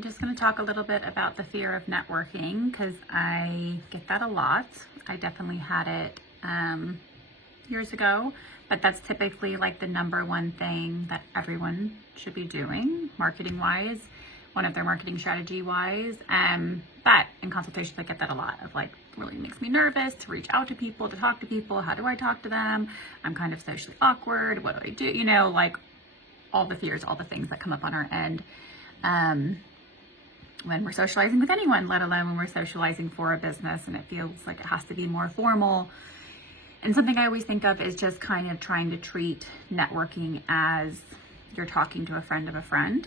Just going to talk a little bit about the fear of networking because I get that a lot. I definitely had it years ago, but that's typically like the number one thing that everyone should be doing marketing wise, one of their marketing strategy wise. But in consultations, I get that a lot of like, really makes me nervous to reach out to people, to talk to people. How do I talk to them? I'm kind of socially awkward. What do I do? You know, like all the fears, all the things that come up on our end. When we're socializing with anyone, let alone when we're socializing for a business and it feels like it has to be more formal. And something I always think of is just kind of trying to treat networking as you're talking to a friend of a friend,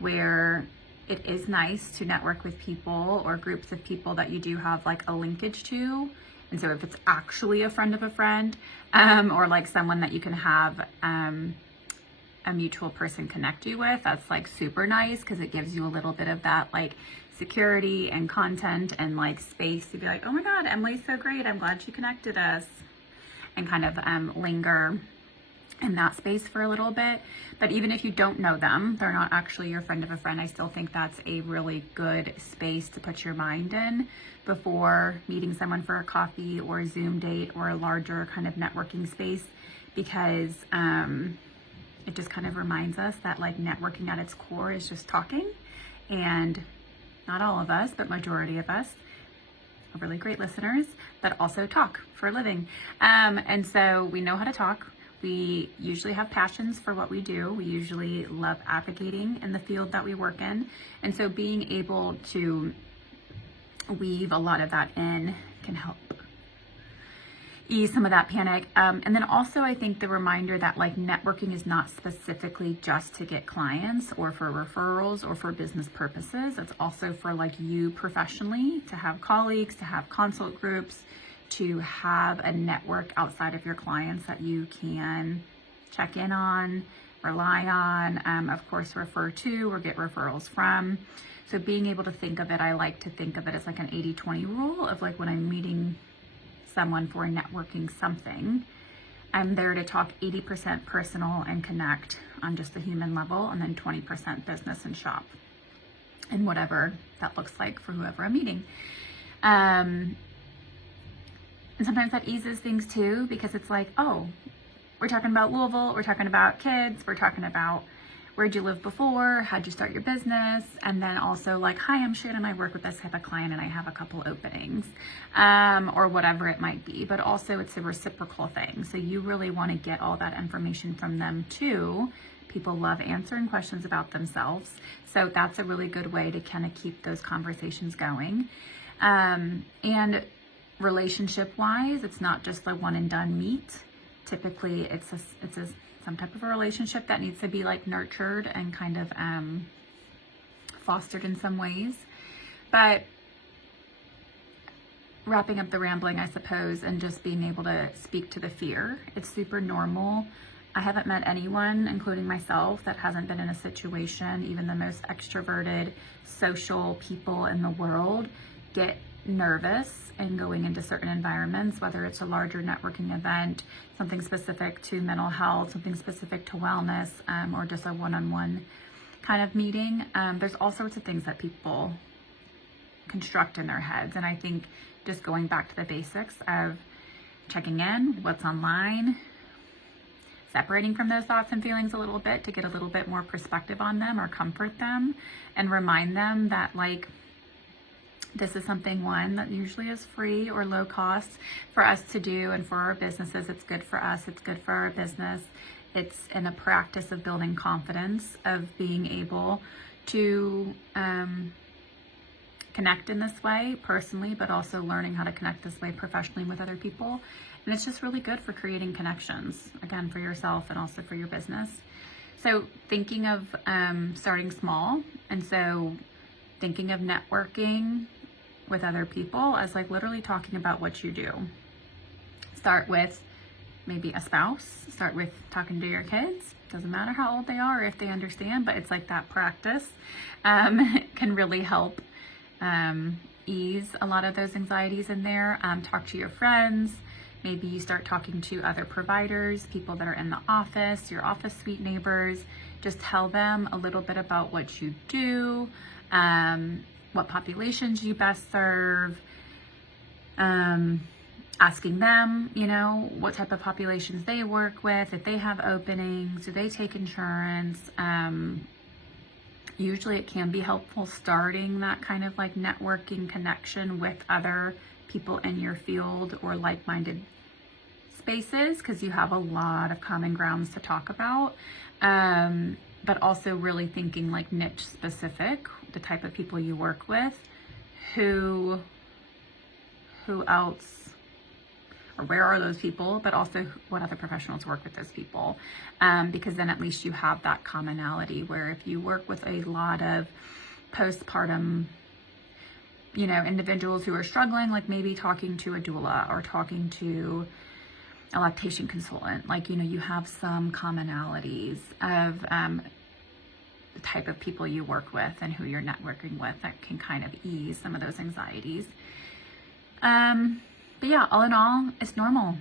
where it is nice to network with people or groups of people that you do have like a linkage to. And so if it's actually a friend of a friend, or like someone that you can have, a mutual person connect you with, that's like super nice because it gives you a little bit of that like security and content and like space to be like, oh my God, Emily's so great. I'm glad she connected us, and kind of linger in that space for a little bit. But even if you don't know them, they're not actually your friend of a friend, I still think that's a really good space to put your mind in before meeting someone for a coffee or a Zoom date or a larger kind of networking space, because it just kind of reminds us that like networking at its core is just talking, and not all of us, but majority of us are really great listeners that also talk for a living. And so we know how to talk. We usually have passions for what we do. We usually love advocating in the field that we work in. And so being able to weave a lot of that in can help ease some of that panic. And then also I think the reminder that like networking is not specifically just to get clients or for referrals or for business purposes. It's also for like you professionally, to have colleagues, to have consult groups, to have a network outside of your clients that you can check in on, rely on, of course, refer to or get referrals from. So being able to think of it, I like to think of it as like an 80-20 rule of like when I'm meeting someone for networking something, I'm there to talk 80% personal and connect on just the human level, and then 20% business and shop, and whatever that looks like for whoever I'm meeting. And sometimes that eases things too, because it's like, oh, we're talking about Louisville, we're talking about kids, we're talking about where'd you live before, how'd you start your business, and then also like, hi, I'm Shannon, I work with this type of client and I have a couple openings, or whatever it might be. But also it's a reciprocal thing, so you really want to get all that information from them too. People love answering questions about themselves, so that's a really good way to kind of keep those conversations going. And relationship wise, it's not just a one and done meet. Typically it's some type of a relationship that needs to be like nurtured and kind of fostered in some ways. But wrapping up the rambling, I suppose, and just being able to speak to the fear, it's super normal. I haven't met anyone, including myself, that hasn't been in a situation, even the most extroverted social people in the world get nervous and going into certain environments, whether it's a larger networking event, something specific to mental health, something specific to wellness, or just a one-on-one kind of meeting. There's all sorts of things that people construct in their heads. And I think just going back to the basics of checking in, what's online, separating from those thoughts and feelings a little bit to get a little bit more perspective on them or comfort them and remind them that like, this is something, one, that usually is free or low cost for us to do, and for our businesses, it's good for us, it's good for our business. It's in a practice of building confidence, of being able to connect in this way personally, but also learning how to connect this way professionally with other people. And it's just really good for creating connections, again, for yourself and also for your business. So thinking of starting small, and so thinking of networking with other people as like literally talking about what you do. Start with maybe a spouse, start with talking to your kids. Doesn't matter how old they are or if they understand, but it's like that practice can really help ease a lot of those anxieties in there. Talk to your friends, Maybe you start talking to other providers, people that are in the office, your office suite neighbors. Just tell them a little bit about what you do, what populations you best serve, asking them, what type of populations they work with, if they have openings, do they take insurance. Usually it can be helpful starting that kind of like networking connection with other people in your field or like-minded spaces, because you have a lot of common grounds to talk about. But also really thinking like niche specific, the type of people you work with, who else, or where are those people, but also what other professionals work with those people. Because then at least you have that commonality, where if you work with a lot of postpartum, individuals who are struggling, like maybe talking to a doula or talking to a lactation consultant, like, you have some commonalities of the type of people you work with and who you're networking with that can kind of ease some of those anxieties. But yeah, all in all, it's normal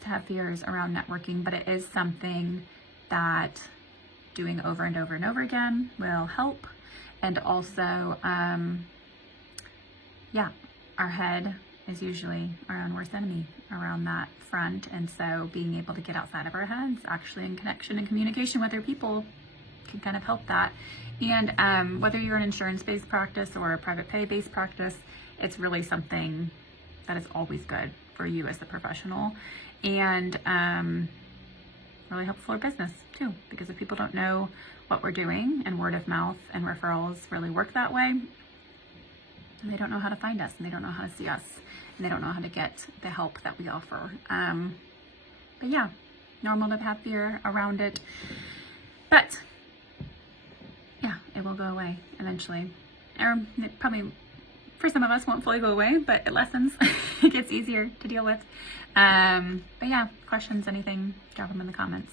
to have fears around networking, but it is something that doing over and over and over again will help. And also, our head is usually our own worst enemy around that front. And so being able to get outside of our heads, actually in connection and communication with other people, can kind of help that. And whether you're an insurance-based practice or a private pay-based practice, it's really something that is always good for you as the professional, and really helpful for business too, because if people don't know what we're doing, and word of mouth and referrals really work that way, and they don't know how to find us, and they don't know how to see us, and they don't know how to get the help that we offer. But yeah, normal to have fear around it, but yeah, it will go away eventually. Or it probably, for some of us, won't fully go away, but it lessens. It gets easier to deal with. But yeah, questions, anything, drop them in the comments.